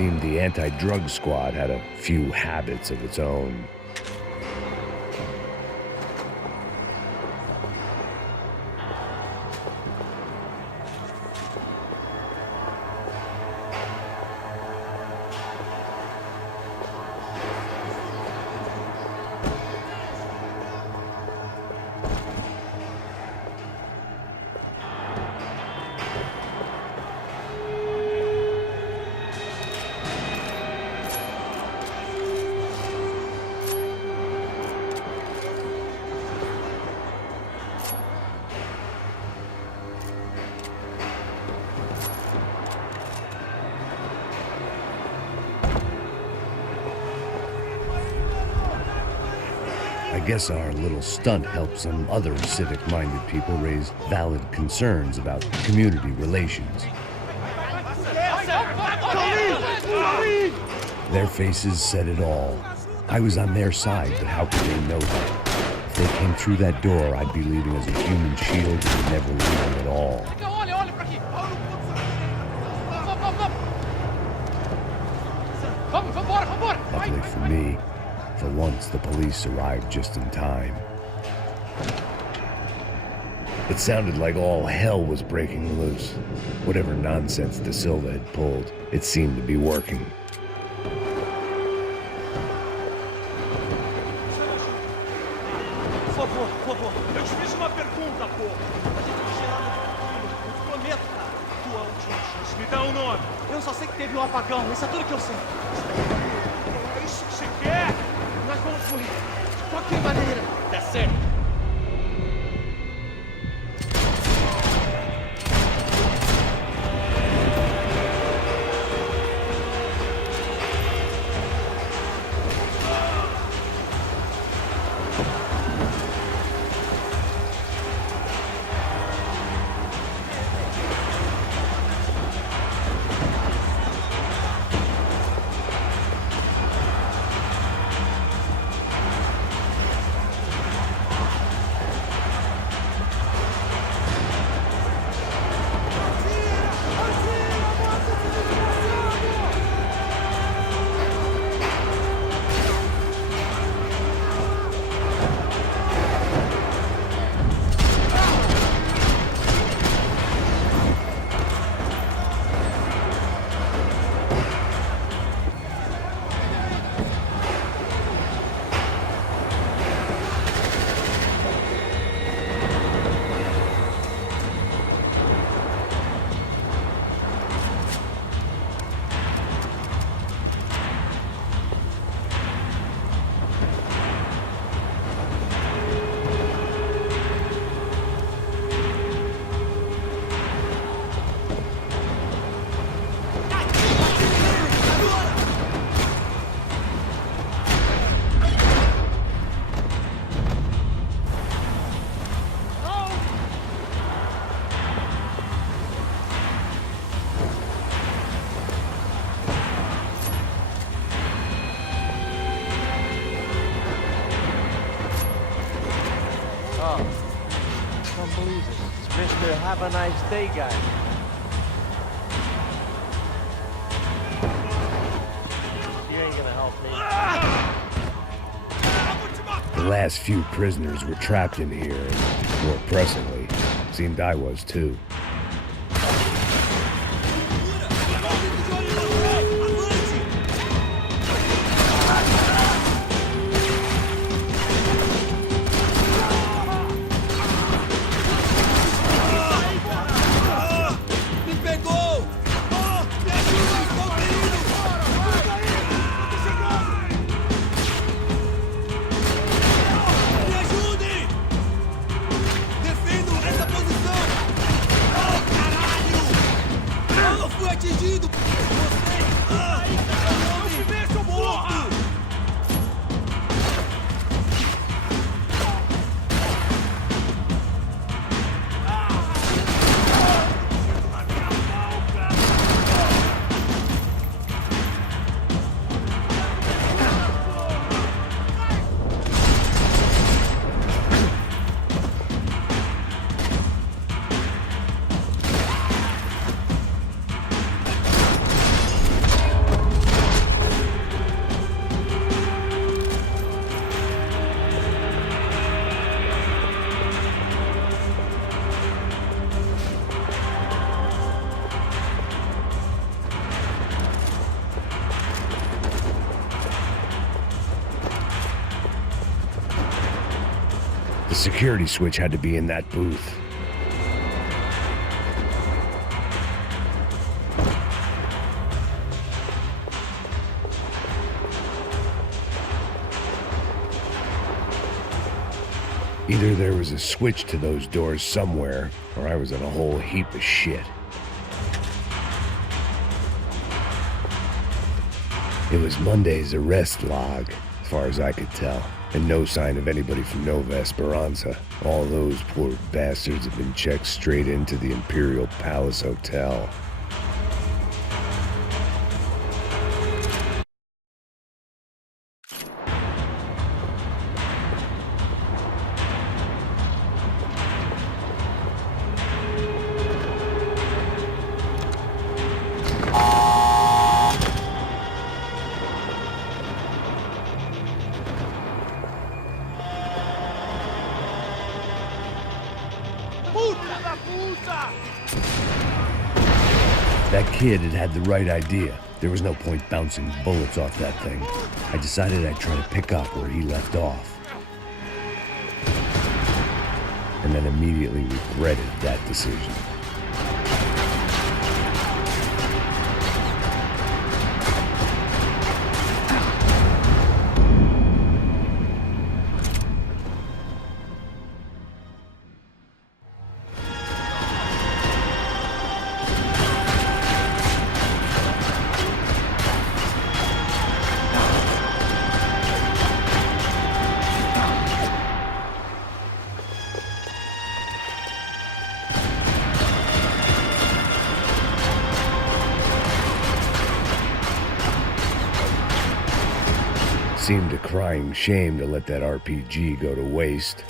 seemed the anti-drug squad had a few habits of its own. I guess our little stunt helped some other civic-minded people raise valid concerns about community relations. Their faces said it all. I was on their side, but how could they know that? If they came through that door, I'd be leaving as a human shield and never leaving at all. Luckily for me, for once, the police arrived just in time. It sounded like all hell was breaking loose. Whatever nonsense De Silva had pulled, it seemed to be working. Por favor, eu te fiz uma pergunta, pô. A gente vai gerar no futuro, eu te prometo, cara. Tua última chance, me dá um nome. Eu só sei que teve um apagão, isso é tudo que eu sei. É isso que você quer? Nós vamos morrer. De qualquer maneira. Tá certo. Mr. Have a Nice Day guy. You ain't gonna help me. The last few prisoners were trapped in here, and more pressingly, seemed I was too. The security switch had to be in that booth. Either there was a switch to those doors somewhere, or I was in a whole heap of shit. It was Monday's arrest log, as far as I could tell, and no sign of anybody from Nova Esperanza. All those poor bastards had been checked straight into the Imperial Palace Hotel. That kid had the right idea. There was no point bouncing bullets off that thing. I decided I'd try to pick up where he left off. And then immediately regretted that decision. Seemed a crying shame to let that RPG go to waste.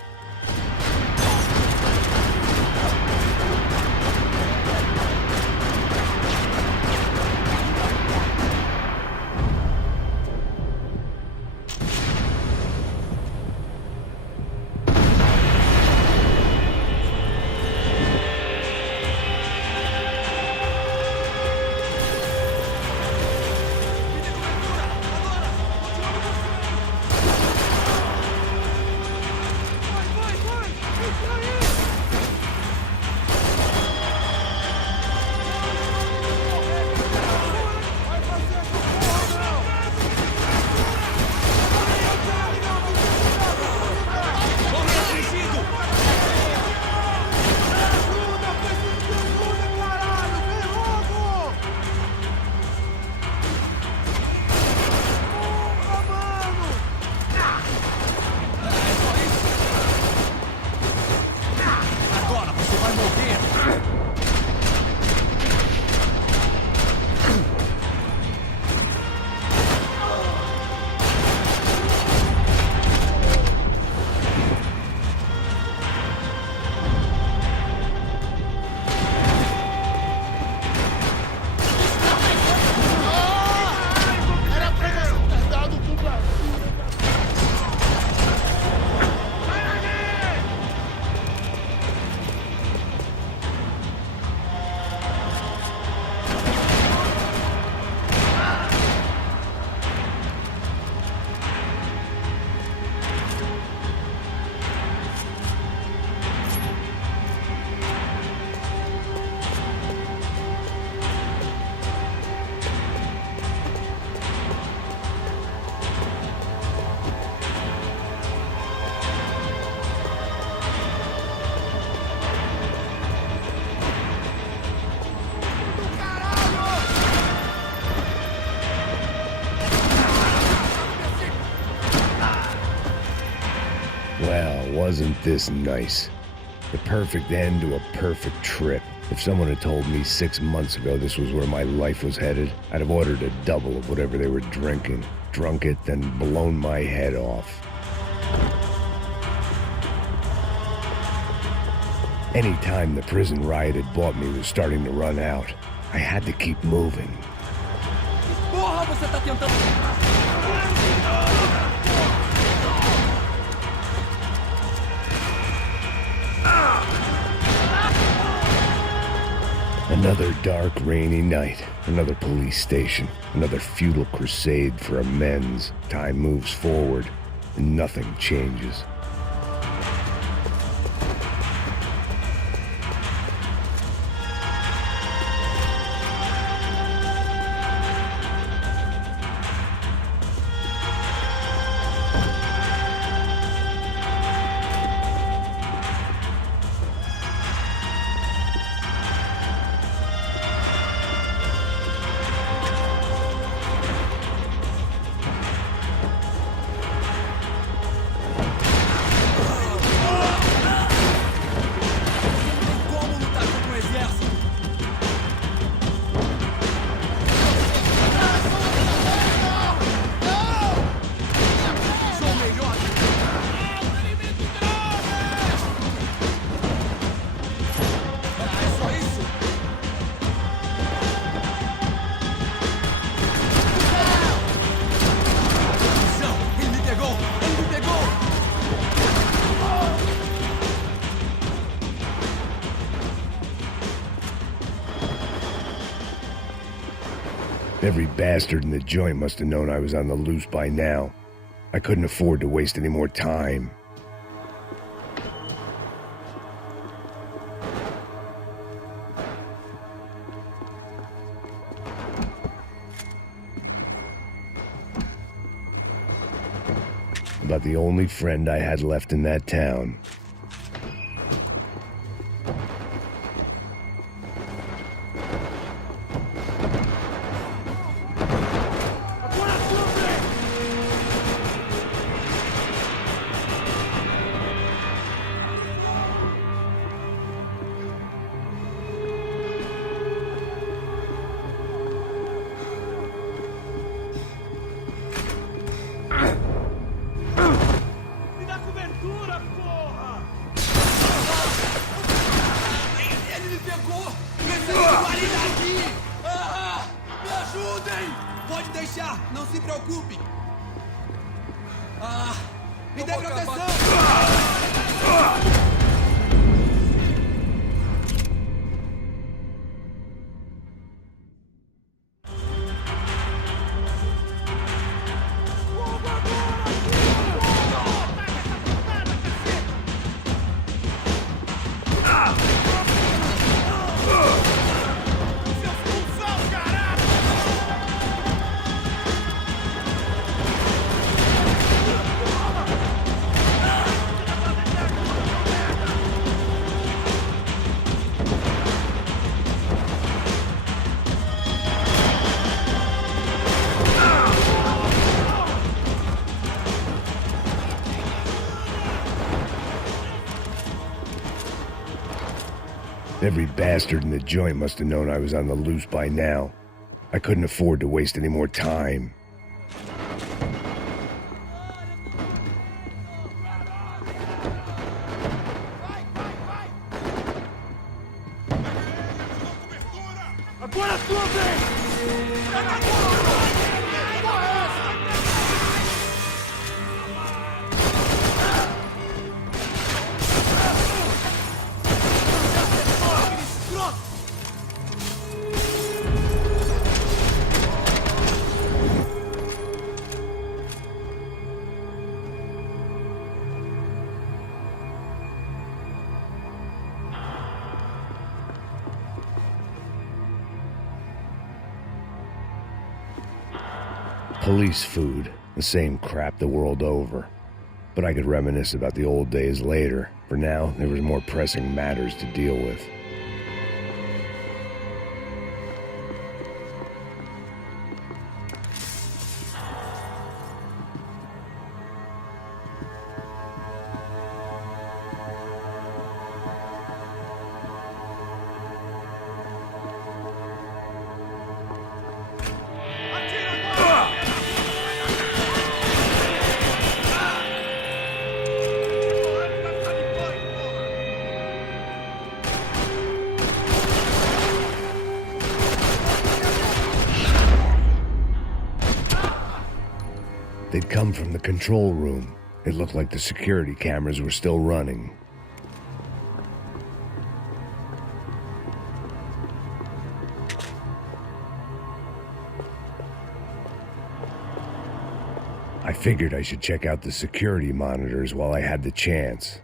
Well, wasn't this nice? The perfect end to a perfect trip. If someone had told me 6 months ago this was where my life was headed, I'd have ordered a double of whatever they were drinking, drunk it, then blown my head off. Any time the prison riot had bought me was starting to run out. I had to keep moving. Porra, você tá tentando... Another dark, rainy night. Another police station. Another futile crusade for amends. Time moves forward, and nothing changes. Every bastard in the joint must have known I was on the loose by now. I couldn't afford to waste any more time. About the only friend I had left in that town. Me dá cobertura, porra! Ele me pegou! Preciso sair daqui! Me ajudem! Pode deixar, não se preocupe! Me dê proteção! Every bastard in the joint must have known I was on the loose by now. I couldn't afford to waste any more time. Agora a sua vez! Police food, the same crap the world over. But I could reminisce about the old days later. For now, there was more pressing matters to deal with. They'd come from the control room. It looked like the security cameras were still running. I figured I should check out the security monitors while I had the chance.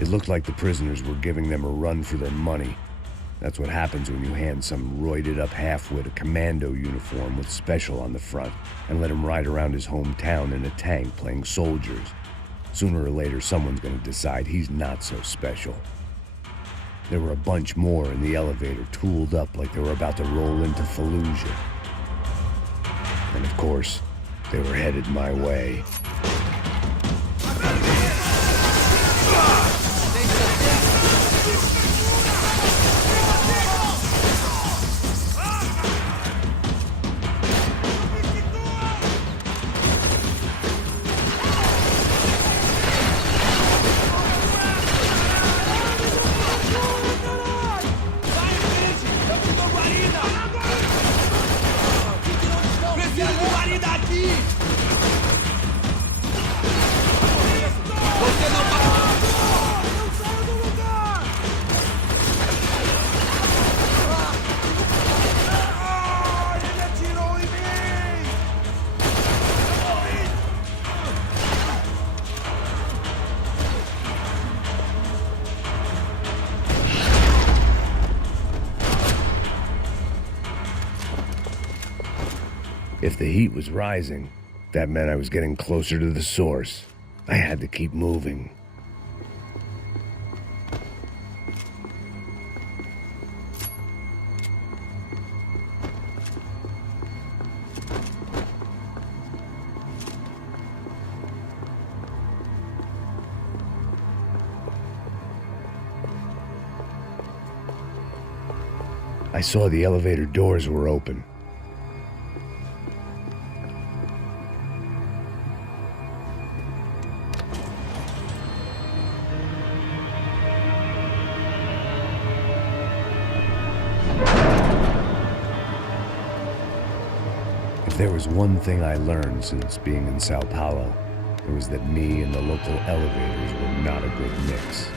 It looked like the prisoners were giving them a run for their money. That's what happens when you hand some roided-up halfwit a commando uniform with special on the front and let him ride around his hometown in a tank playing soldiers. Sooner or later, someone's gonna decide he's not so special. There were a bunch more in the elevator, tooled up like they were about to roll into Fallujah. And of course, they were headed my way. daqui! Você não vai... Não saia do lugar! Ele atirou em mim! If the heat was rising, that meant I was getting closer to the source. I had to keep moving. I saw the elevator doors were open. If there was one thing I learned since being in Sao Paulo, it was that me and the local elevators were not a good mix.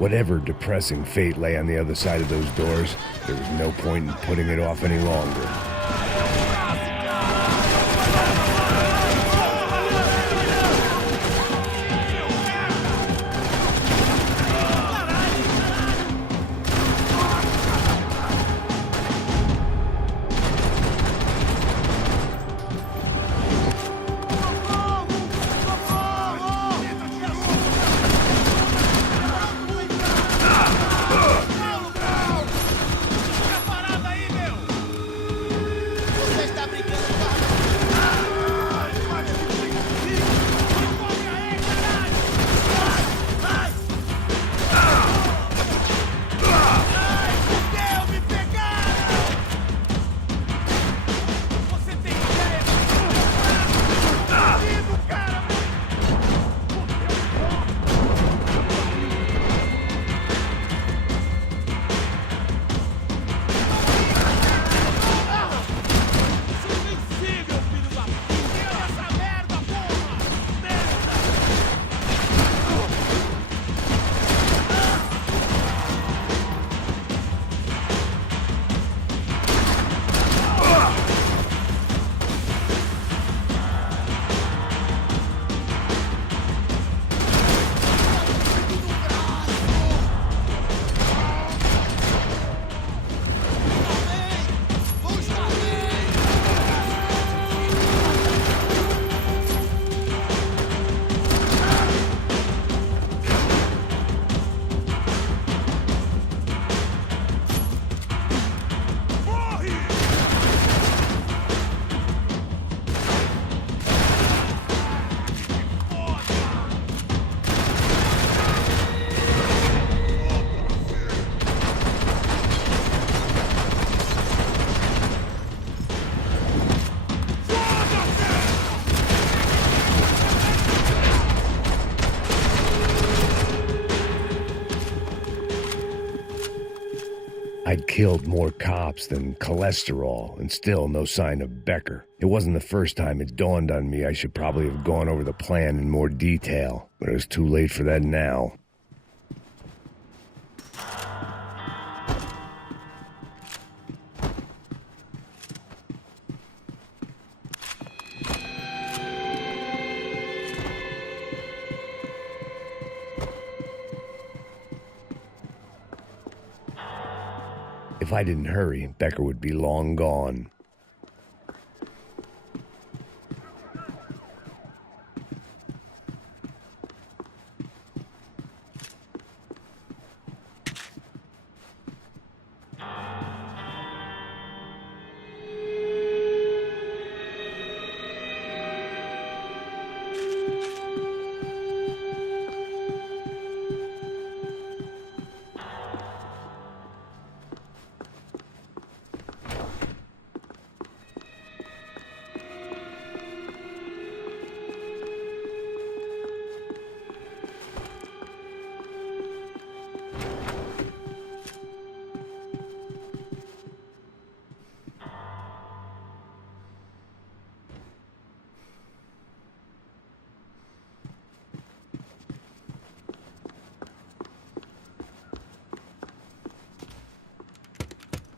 Whatever depressing fate lay on the other side of those doors, there was no point in putting it off any longer. I'd killed more cops than cholesterol, and still no sign of Becker. It wasn't the first time it dawned on me I should probably have gone over the plan in more detail, but it was too late for that now. If I didn't hurry, Becker would be long gone.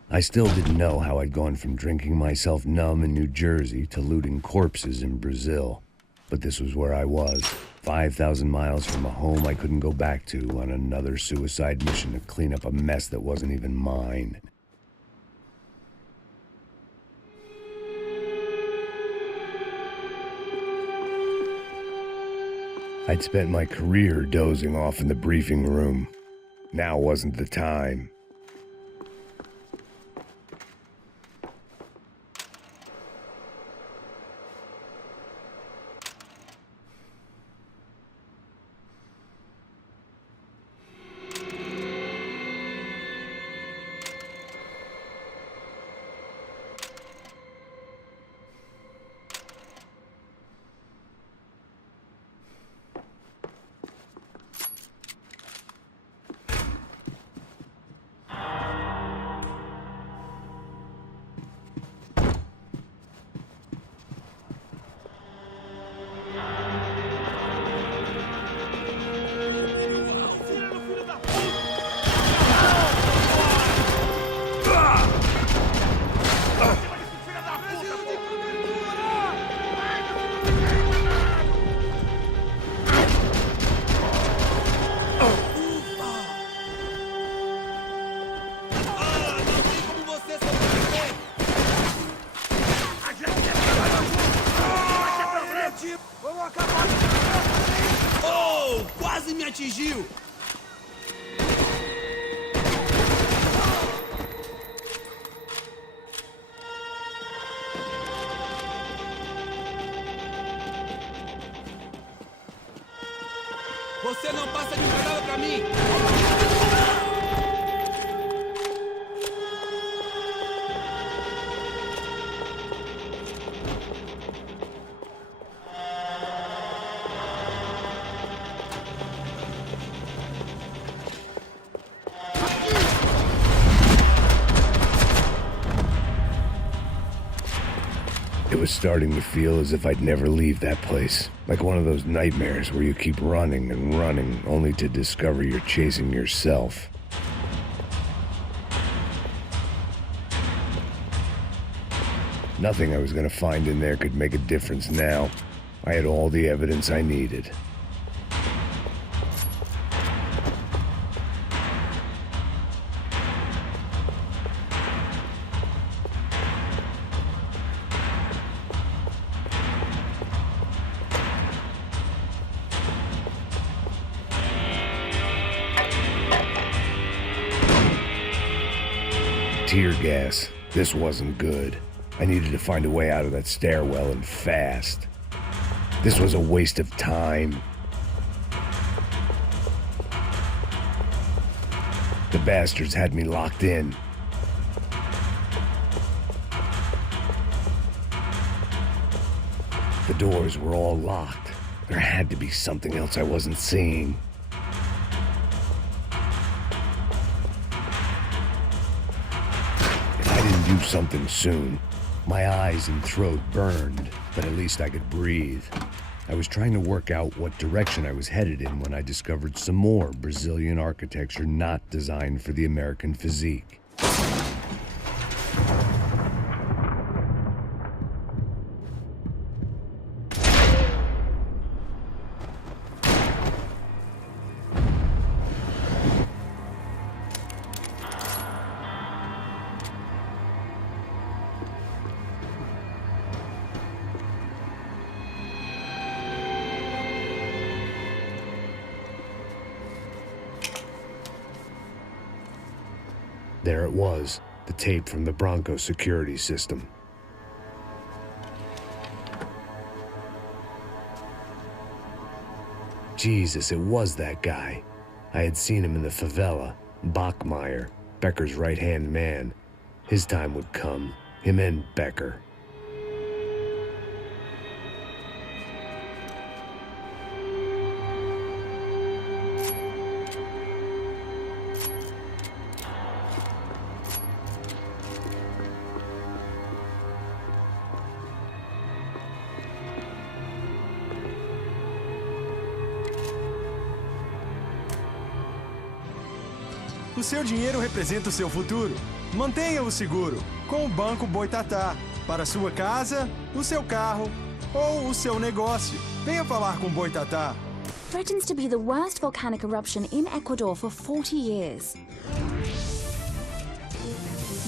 I still didn't know how I'd gone from drinking myself numb in New Jersey to looting corpses in Brazil. But this was where I was, 5,000 miles from a home I couldn't go back to, on another suicide mission to clean up a mess that wasn't even mine. I'd spent my career dozing off in the briefing room. Now wasn't the time. Oh, quase me atingiu! Você não passa de um cadáver pra mim! It was starting to feel as if I'd never leave that place. Like one of those nightmares where you keep running and running only to discover you're chasing yourself. Nothing I was going to find in there could make a difference now. I had all the evidence I needed. Tear gas. This wasn't good. I needed to find a way out of that stairwell and fast. This was a waste of time. The bastards had me locked in. The doors were all locked. There had to be something else I wasn't seeing. If I didn't do something soon, my eyes and throat burned, but at least I could breathe. I was trying to work out what direction I was headed in when I discovered some more Brazilian architecture not designed for the American physique. There it was, the tape from the Bronco security system. Jesus, it was that guy. I had seen him in the favela, Bachmeyer, Becker's right-hand man. His time would come, him and Becker. O seu dinheiro representa o seu futuro. Mantenha-o seguro com o Banco Boitatá. Para a sua casa, o seu carro ou o seu negócio. Venha falar com Boitatá. Threatens to be the worst volcanic eruption in Ecuador for 40 years.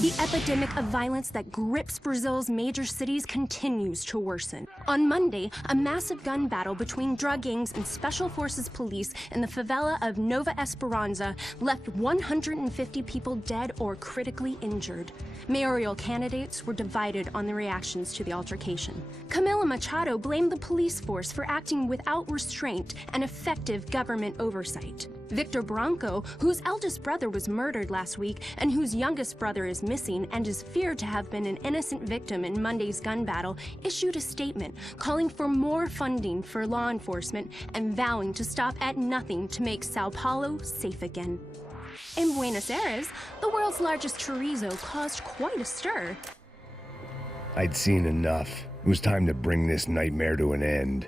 The epidemic of violence that grips Brazil's major cities continues to worsen. On Monday, a massive gun battle between drug gangs and special forces police in the favela of Nova Esperanza left 150 people dead or critically injured. Mayoral candidates were divided on the reactions to the altercation. Camila Machado blamed the police force for acting without restraint and effective government oversight. Victor Bronco, whose eldest brother was murdered last week and whose youngest brother is missing and is feared to have been an innocent victim in Monday's gun battle, issued a statement calling for more funding for law enforcement and vowing to stop at nothing to make Sao Paulo safe again. In Buenos Aires, the world's largest chorizo caused quite a stir. I'd seen enough. It was time to bring this nightmare to an end.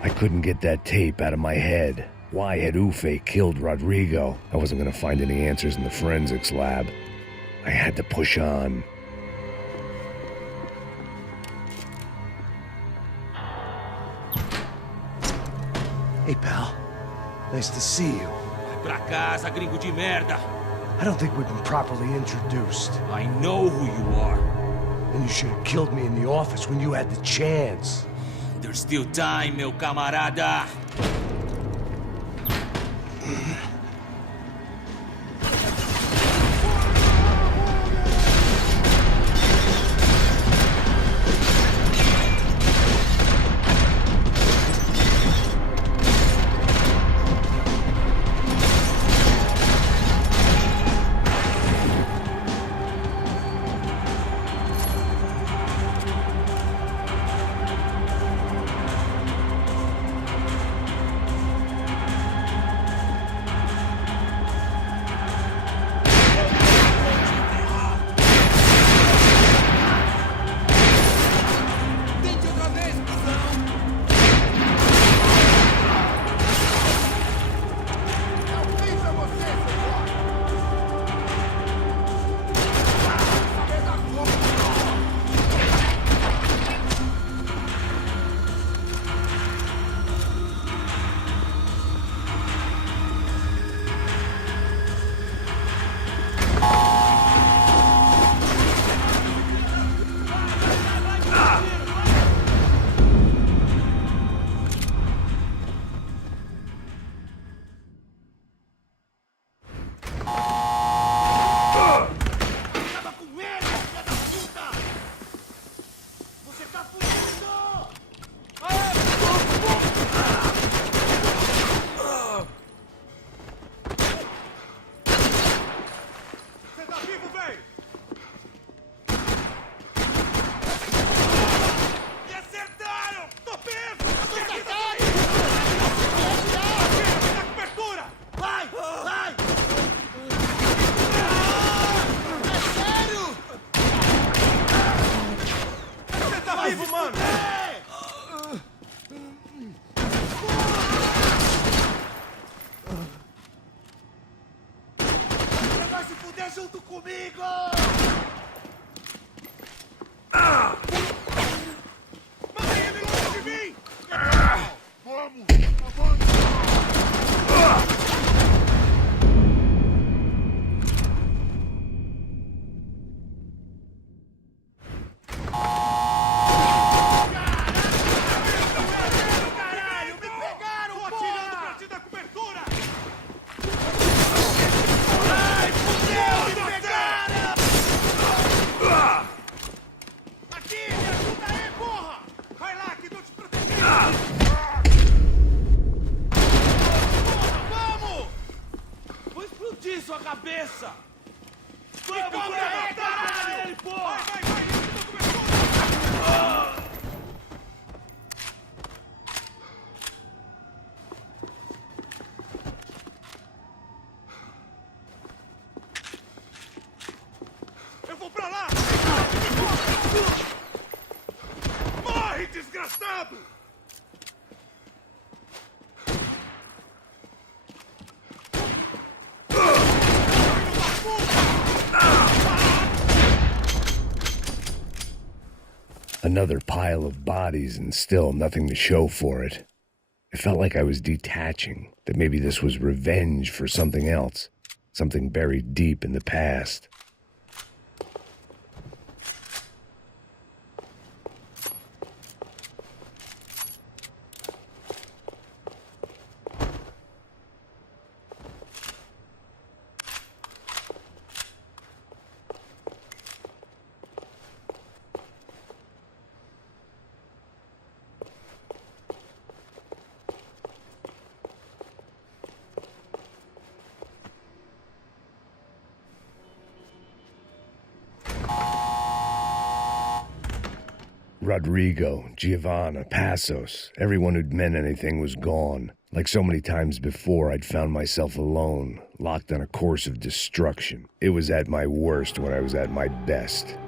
I couldn't get that tape out of my head. Why had Ufe killed Rodrigo? I wasn't gonna find any answers in the forensics lab. I had to push on. Hey, pal. Nice to see you. Vai pra casa, gringo de merda. I don't think we've been properly introduced. I know who you are. And you should have killed me in the office when you had the chance. There's still time, meu camarada. cabeça! Vamos matar ele, porra! Eu vou pra lá! Morre, desgraçado! Another pile of bodies and still nothing to show for it. It felt like I was detaching, that maybe this was revenge for something else, something buried deep in the past. Rodrigo, Giovanna, Passos, everyone who'd meant anything was gone. Like so many times before, I'd found myself alone, locked on a course of destruction. It was at my worst when I was at my best.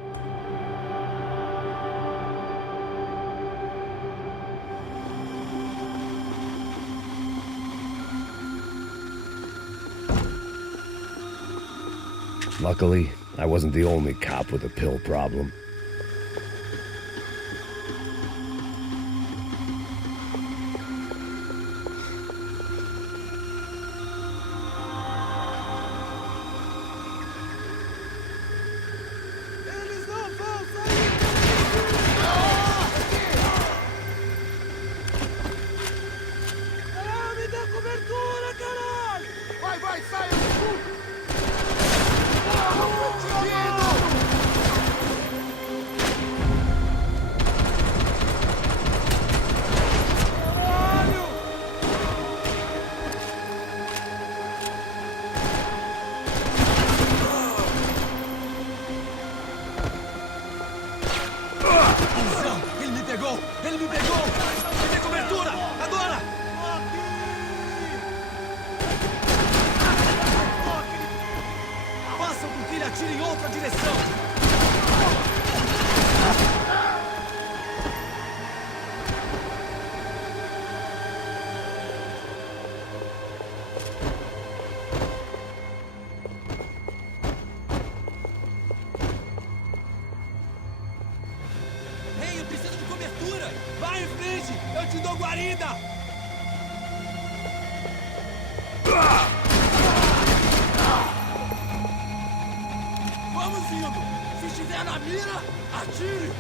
Luckily, I wasn't the only cop with a pill problem. Atire em outra direção! Ei, eu preciso de cobertura! Vai em frente! Eu te dou guarida! Vamos indo! Se estiver na mira, atire!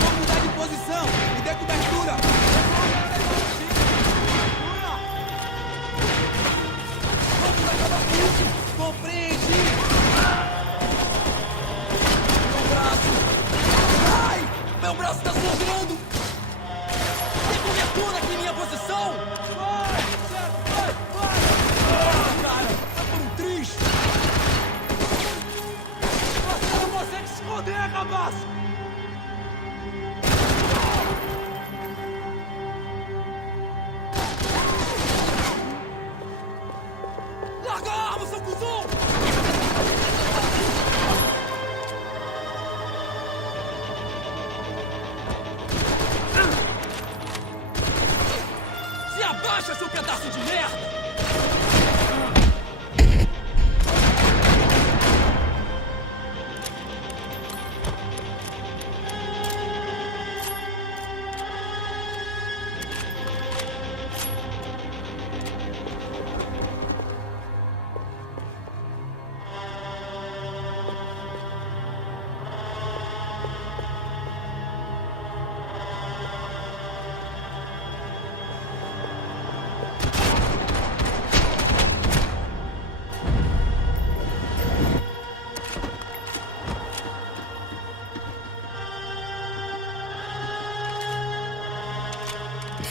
Vamos mudar de posição! Me dê cobertura! Vamos acabar com isso! Compreende! Meu braço! Ai! Meu braço está sangrando! Tem cobertura aqui em minha posição! Vai! Vai! Vai! Cara, é por um triz! Você não consegue se esconder, rapaz! Larga a arma, seu cuzão! Se abaixa, seu pedaço de merda!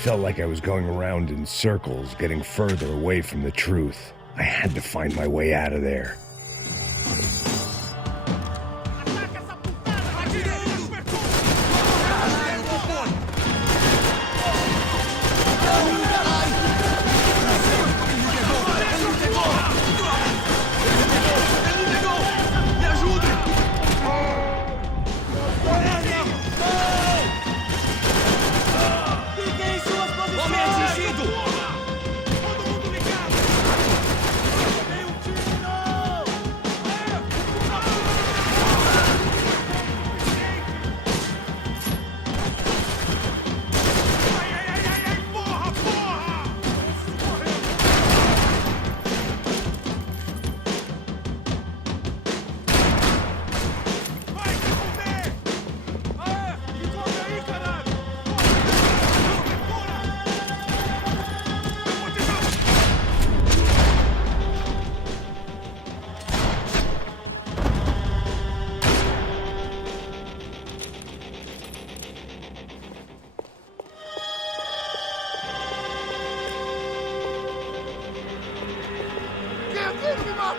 felt like I was going around in circles, getting further away from the truth. I had to find my way out of there.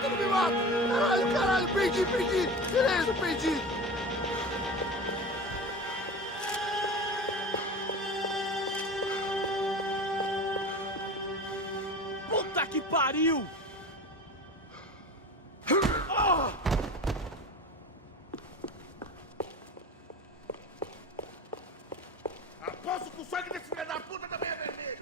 Não me mata! Caralho, perdi! Beleza, perdi! Puta que pariu! Aposto que o sangue desse filho da puta também é vermelho!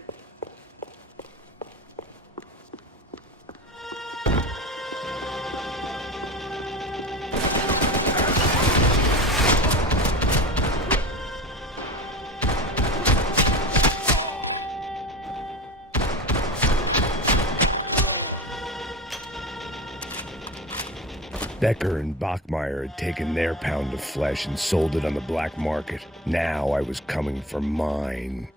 Becker and Bachmeyer had taken their pound of flesh and sold it on the black market. Now I was coming for mine.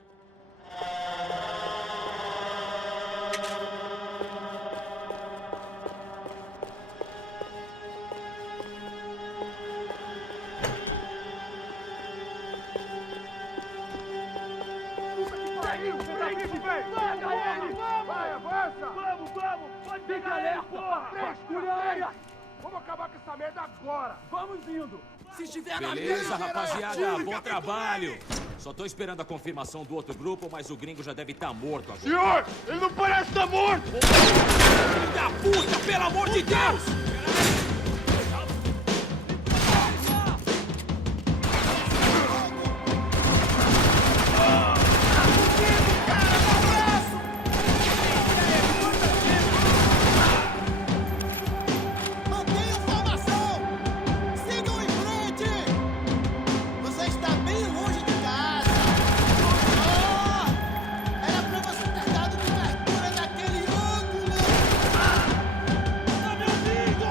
Vai, avança! Vamos! Pode pegar ele, porra! Vamos acabar com essa merda agora! Vamos indo! Se estiver na Beleza, merda, rapaziada, bom trabalho. Só tô esperando a confirmação do outro grupo, mas o gringo já deve estar morto agora. Senhor, ele não parece estar morto! Filho da puta, pelo amor de Deus! mantenham formação! Sigam em frente! Você está bem longe de casa! Era pra você ter dado cobertura naquele ângulo! Tá me ouvindo?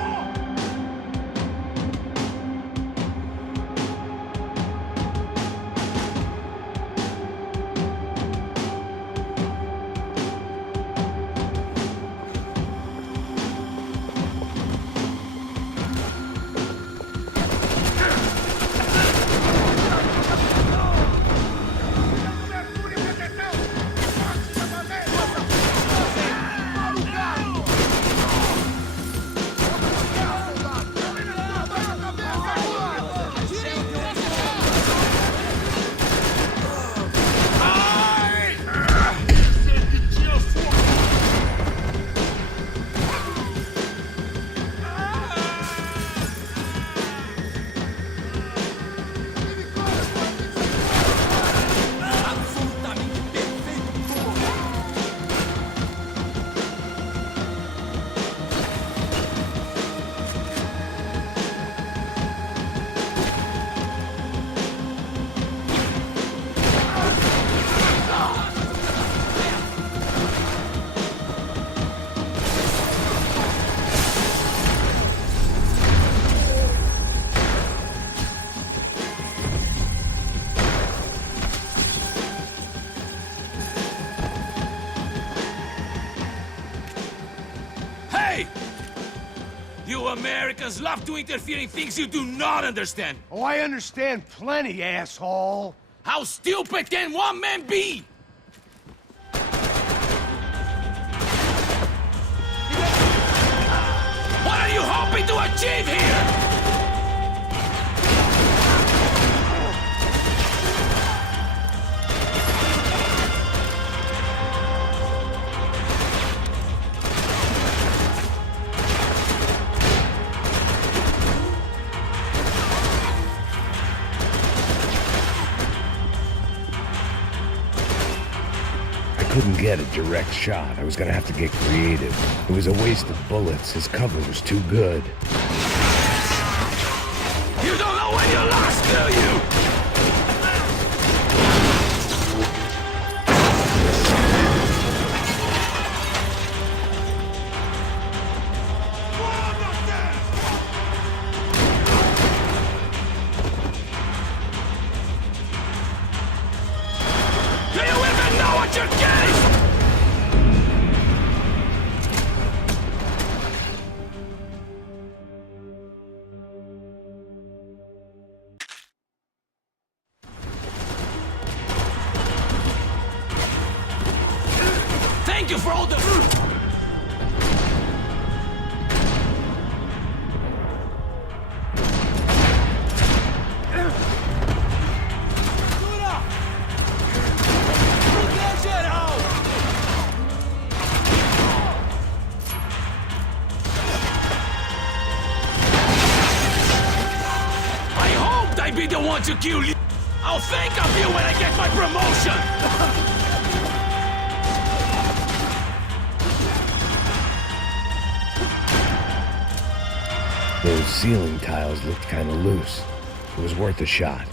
Absolutamente perfeito! Hey! You Americans love to interfere in things you do not understand. Oh, I understand plenty, asshole! How stupid can one man be? hoping to achieve here? Couldn't get a direct shot. I was gonna have to get creative. It was a waste of bullets. His cover was too good. You don't know when you lost, do you? Do you even know what you're getting? Thank you for all the... I hoped I'd be the one to kill you. I'll think of you when I get my promotion. Those ceiling tiles looked kind of loose. It was worth a shot.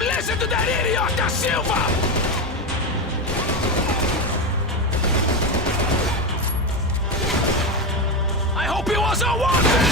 Listen to that idiot, Da Silva! I hope he wasn't wanted!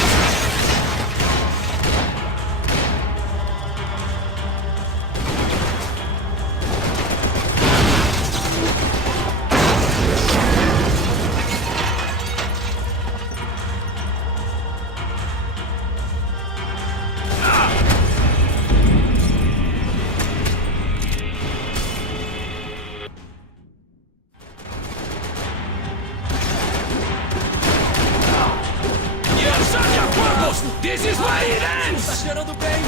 This is where it ends! Tá cheirando bem!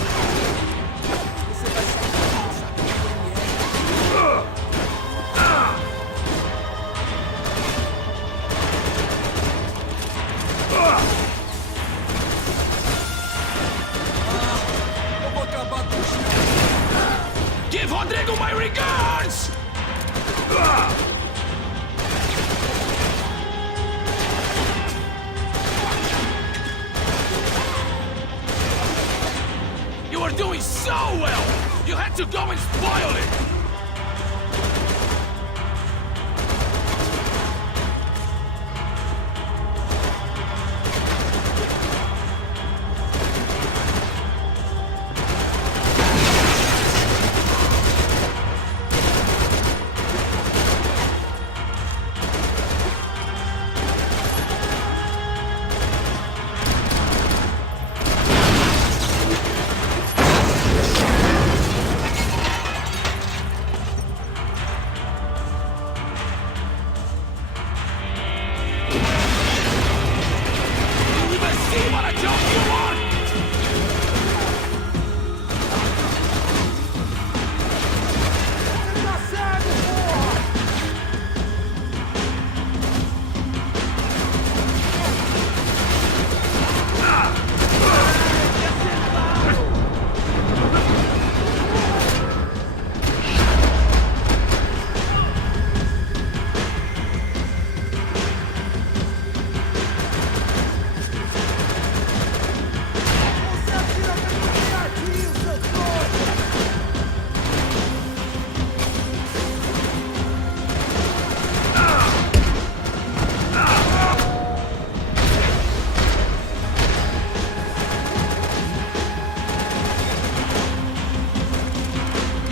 Você vai eu vou acabar com o Give Rodrigo my regards! You were doing so well! You had to go and spoil it!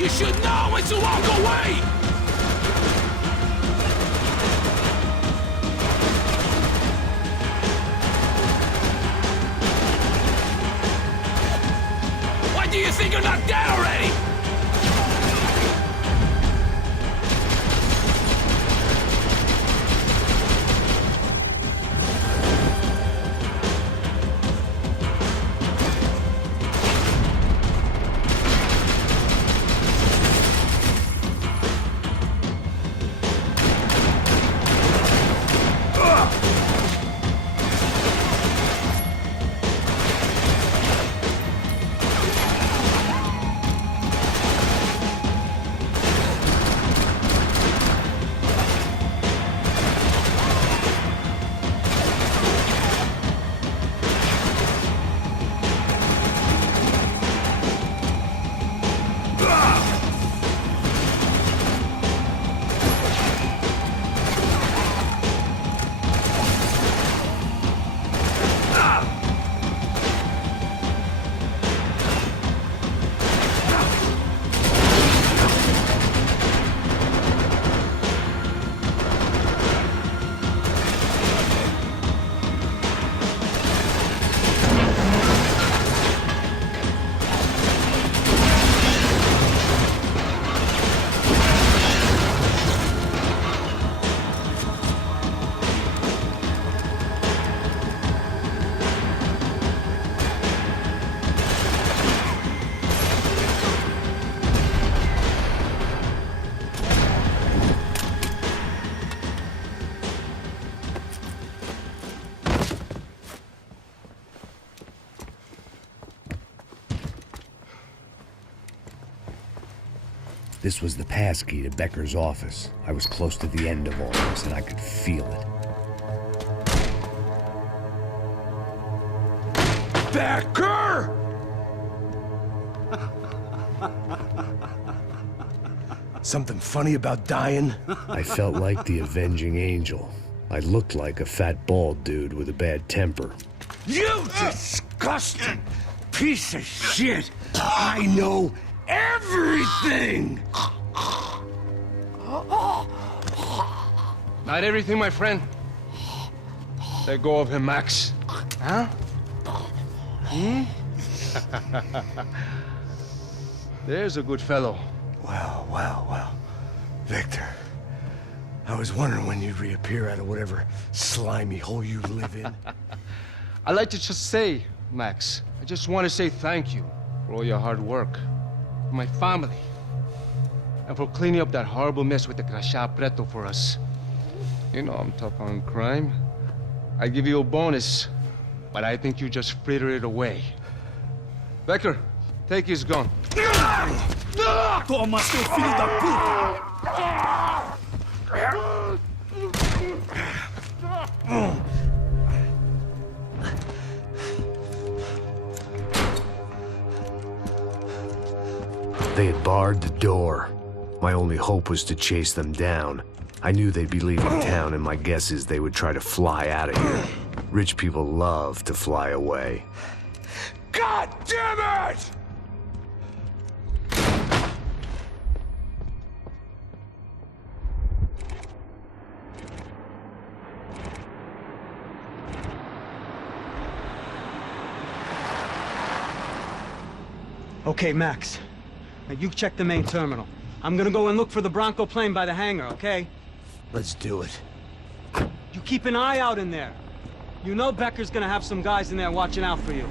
You should know when to walk away! Why do you think you're not dead already? This was the passkey to Becker's office. I was close to the end of all this, and I could feel it. Becker! Something funny about dying? I felt like the avenging angel. I looked like a fat bald dude with a bad temper. You disgusting piece of shit! I know everything! Not everything, my friend. Let go of him, Max. Huh? There's a good fellow. Well. Victor, I was wondering when you'd reappear out of whatever slimy hole you live in. I'd like to just say, Max, I just want to say thank you for all your hard work, for my family, and for cleaning up that horrible mess with the Crachá Preto for us. You know I'm tough on crime. I give you a bonus, but I think you just fritter it away. Becker, take his gun. Toma, seu filho da puta! They had barred the door. My only hope was to chase them down. I knew they'd be leaving town, and my guess is they would try to fly out of here. Rich people love to fly away. God damn it! Okay, Max. Now you check the main terminal. I'm gonna go and look for the Bronco plane by the hangar, okay? Let's do it. You keep an eye out in there. You know Becker's gonna have some guys in there watching out for you.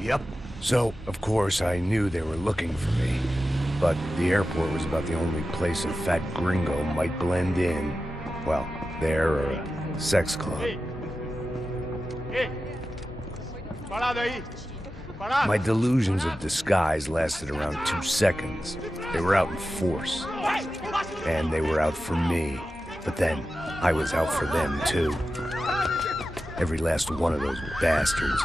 Yep. So, of course, I knew they were looking for me. But the airport was about the only place a fat gringo might blend in. Well, there or a sex club. Ei! Parado aí! Parado! My delusions of disguise lasted around 2 seconds. They were out in force. And they were out for me. But then, I was out for them too. Every last one of those bastards.